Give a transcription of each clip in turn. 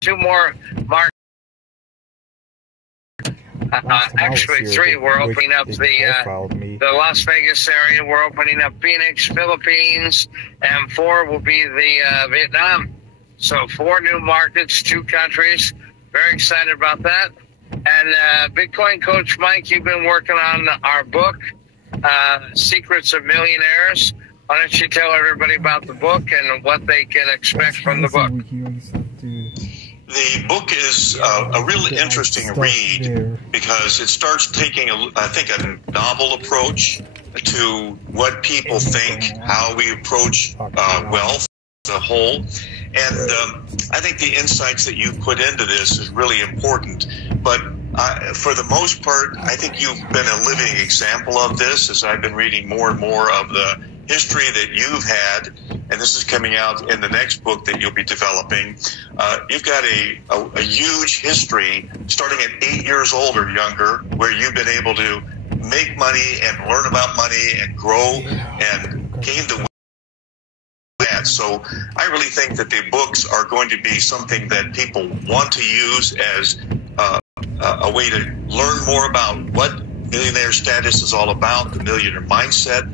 two more markets. Actually, three. We're opening up the Las Vegas area. We're opening up Phoenix, Philippines, and 4 will be the Vietnam. So 4 new markets, 2 countries. Very excited about that. And Bitcoin Coach Mike, you've been working on our book, Secrets of Millionaires. Why don't you tell everybody about the book and what they can expect from the book? The book is a really interesting read because it starts taking, I think, a novel approach to what people think, how we approach wealth as a whole. And I think the insights that you put into this is really important. But for the most part, I think you've been a living example of this as I've been reading more and more of the history that you've had, and this is coming out in the next book that you'll be developing. You've got a huge history starting at 8 years old or younger where you've been able to make money and learn about money and grow and gain the that. So I really think that the books are going to be something that people want to use as a way to learn more about what millionaire status is all about, the millionaire mindset,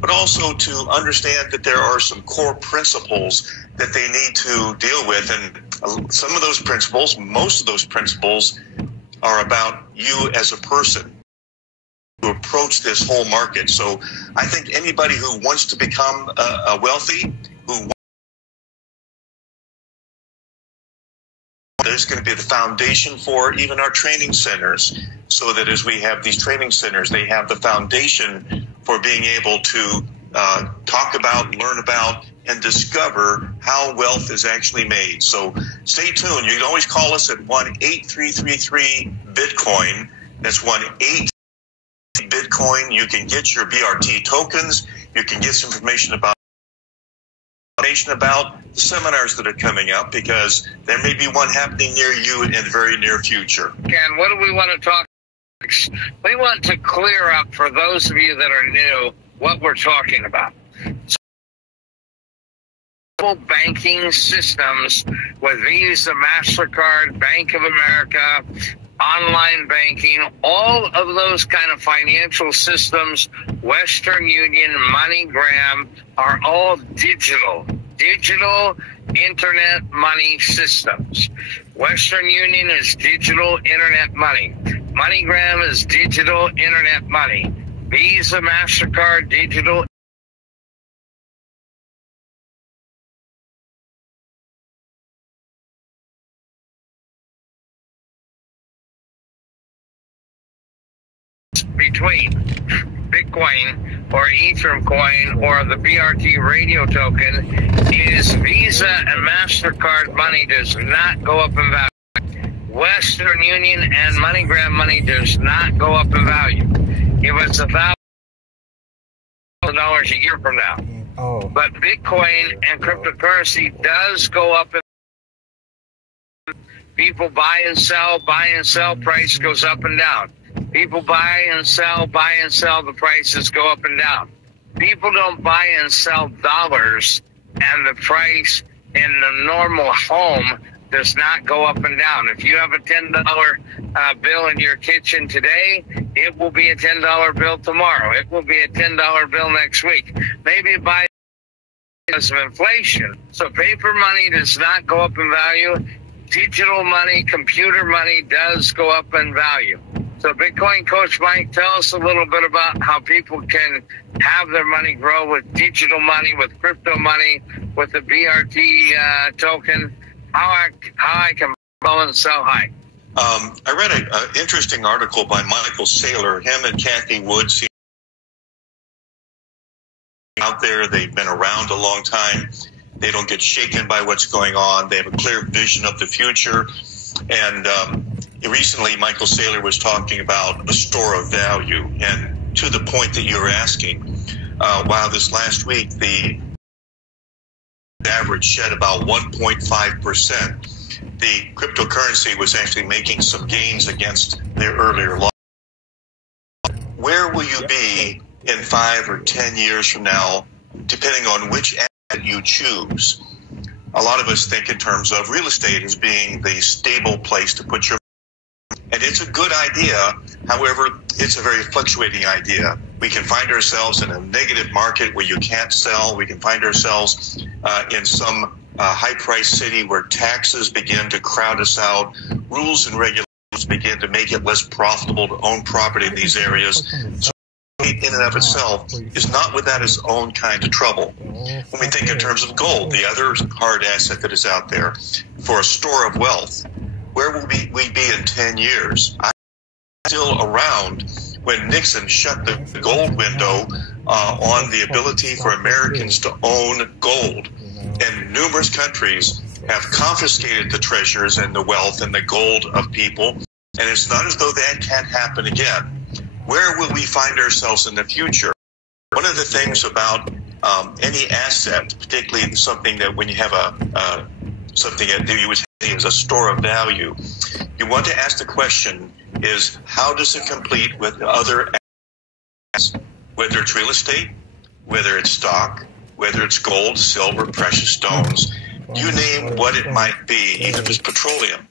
but also to understand that there are some core principles that they need to deal with. And some of those principles, most of those principles, are about you as a person to approach this whole market. So I think anybody who wants to become a wealthy, there's going to be the foundation for even our training centers, so that as we have these training centers, they have the foundation for being able to talk about, learn about, and discover how wealth is actually made. So stay tuned. You can always call us at 1-8333-BITCOIN. That's 1-8-BITCOIN. You can get your BRT tokens. You can get some information about the seminars that are coming up, because there may be one happening near you in the very near future. And what do we want to talk? We want to clear up for those of you that are new what we're talking about. So, banking systems with Visa, MasterCard, Bank of America, online banking, all of those kind of financial systems, Western Union, MoneyGram, are all digital internet money systems. Western Union is digital internet money. MoneyGram is digital internet money. Visa, MasterCard, digital between Bitcoin or Ethereum coin or the BRT radio token is Visa and MasterCard money does not go up in value. Western Union and MoneyGram money does not go up in value. If it's $1,000 a year from now. But Bitcoin and cryptocurrency does go up in people buy and sell, price goes up and down. People buy and sell, the prices go up and down. People don't buy and sell dollars, and the price in the normal home does not go up and down. If you have a $10 bill in your kitchen today, it will be a $10 bill tomorrow. It will be a $10 bill next week. Maybe by because of inflation. So paper money does not go up in value. Digital money, computer money does go up in value. So Bitcoin Coach Mike, tell us a little bit about how people can have their money grow with digital money, with crypto money, with the BRT token, how I can buy and sell high. I read an interesting article by Michael Saylor. Him and Kathy Woods out there. They've been around a long time. They don't get shaken by what's going on. They have a clear vision of the future. And recently, Michael Saylor was talking about a store of value. And to the point that you were asking, while this last week, the average shed about 1.5%, the cryptocurrency was actually making some gains against their earlier loss. Where will you be in 5 or 10 years from now, depending on which asset you choose? a lot of us think in terms of real estate as being the stable place to put your money. And it's a good idea. However, it's a very fluctuating idea. We can find ourselves in a negative market where you can't sell. We can find ourselves in some high-priced city where taxes begin to crowd us out. Rules and regulations begin to make it less profitable to own property in these areas. So in and of itself is not without its own kind of trouble. When we think in terms of gold, the other hard asset that is out there for a store of wealth, where will we be in 10 years? I'm still around when Nixon shut the gold window on the ability for Americans to own gold. And numerous countries have confiscated the treasures and the wealth and the gold of people. And it's not as though that can't happen again. Where will we find ourselves in the future? One of the things about any asset, particularly something that when you have something that you would say is a store of value, you want to ask the question is, how does it compete with other assets, whether it's real estate, whether it's stock, whether it's gold, silver, precious stones, you name what it might be, even if it's petroleum.